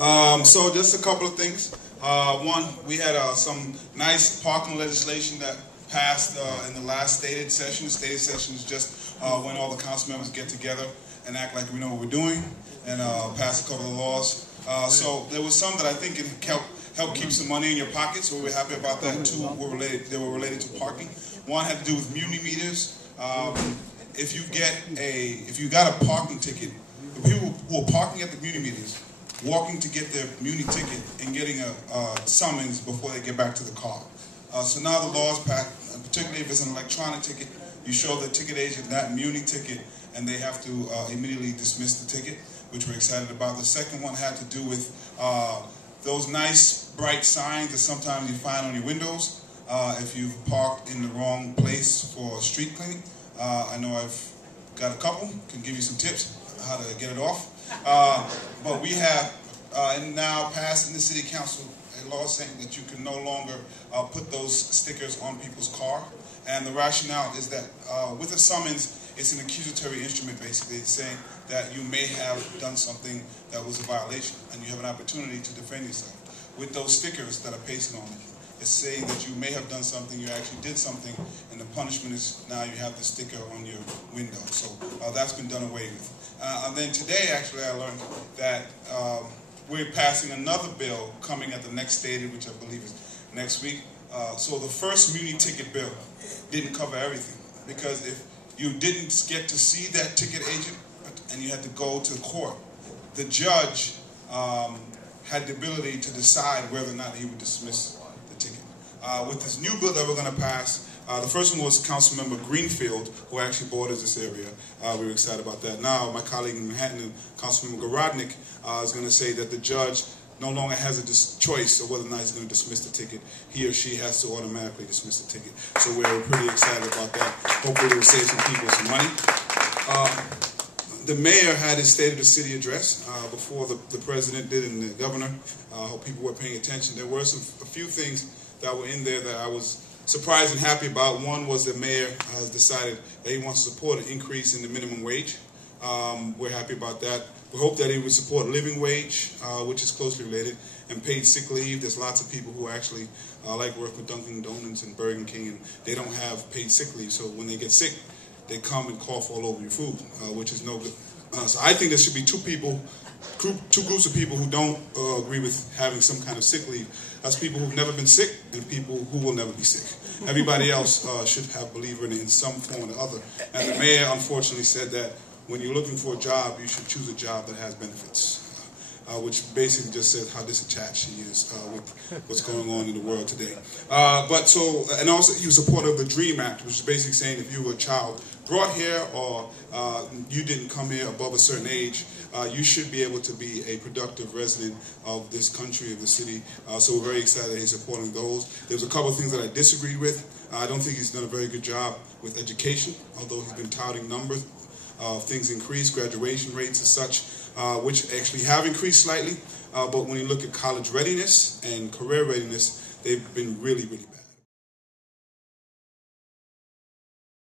So just a couple of things. One, we had some nice parking legislation that passed in the last stated session. The stated session is just when all the council members get together and act like we know what we're doing and pass a couple of laws. So there was some that I think can help keep some money in your pocket, so we were happy about that. Two they were related to parking. One had to do with muni meters. If you got a parking ticket, the people who are parking at the muni meters, walking to get their muni ticket and getting a summons before they get back to the car. So now the law is passed, particularly if it's an electronic ticket, you show the ticket agent that muni ticket and they have to immediately dismiss the ticket, which we're excited about. The second one had to do with those nice bright signs that sometimes you find on your windows if you've parked in the wrong place for street cleaning. I know I've got a couple, can give you some tips how to get it off. But we have now passed in the City Council a law saying that you can no longer put those stickers on people's car. And the rationale is that with a summons, it's an accusatory instrument basically. It's saying that you may have done something that was a violation and you have an opportunity to defend yourself. With those stickers that are pasted on it, it's saying that you may have done something, you actually did something, and the punishment is now you have the sticker on your window. So that's been done away with. And then today, actually, I learned that we're passing another bill coming at the next stated, which I believe is next week. So the first muni ticket bill didn't cover everything, because if you didn't get to see that ticket agent and you had to go to court, the judge had the ability to decide whether or not he would dismiss the ticket. With this new bill that we're going to pass, the first one was Councilman Greenfield, who actually borders this area. We were excited about that. Now, my colleague in Manhattan, Councilman Garodnick, is going to say that the judge no longer has a choice of whether or not he's going to dismiss the ticket. He or she has to automatically dismiss the ticket. So we're pretty excited about that. Hopefully it will save some people some money. The mayor had his State of the City address before the president did and the governor. I hope people were paying attention. There were a few things that were in there that I was surprised and happy about. One was the mayor has decided that he wants to support an increase in the minimum wage. We're happy about that. We hope that he would support living wage, which is closely related, and paid sick leave. There's lots of people who actually like work with Dunkin' Donuts and Burger King, and they don't have paid sick leave. So when they get sick, they come and cough all over your food, which is no good. So I think there should be two groups of people who don't agree with having some kind of sick leave. That's people who've never been sick and people who will never be sick. Everybody else should have believer in it in some form or other. And the mayor unfortunately said that when you're looking for a job, you should choose a job that has benefits, which basically just says how disattached he is with what's going on in the world today. And also he was a supporter of the DREAM Act, which is basically saying if you were a child brought here or you didn't come here above a certain age, you should be able to be a productive resident of this country, of the city. So we're very excited that he's supporting those. There's a couple of things that I disagree with. I don't think he's done a very good job with education, although he's been touting numbers. Things increase, graduation rates and such, which actually have increased slightly. But when you look at college readiness and career readiness, they've been really, really bad.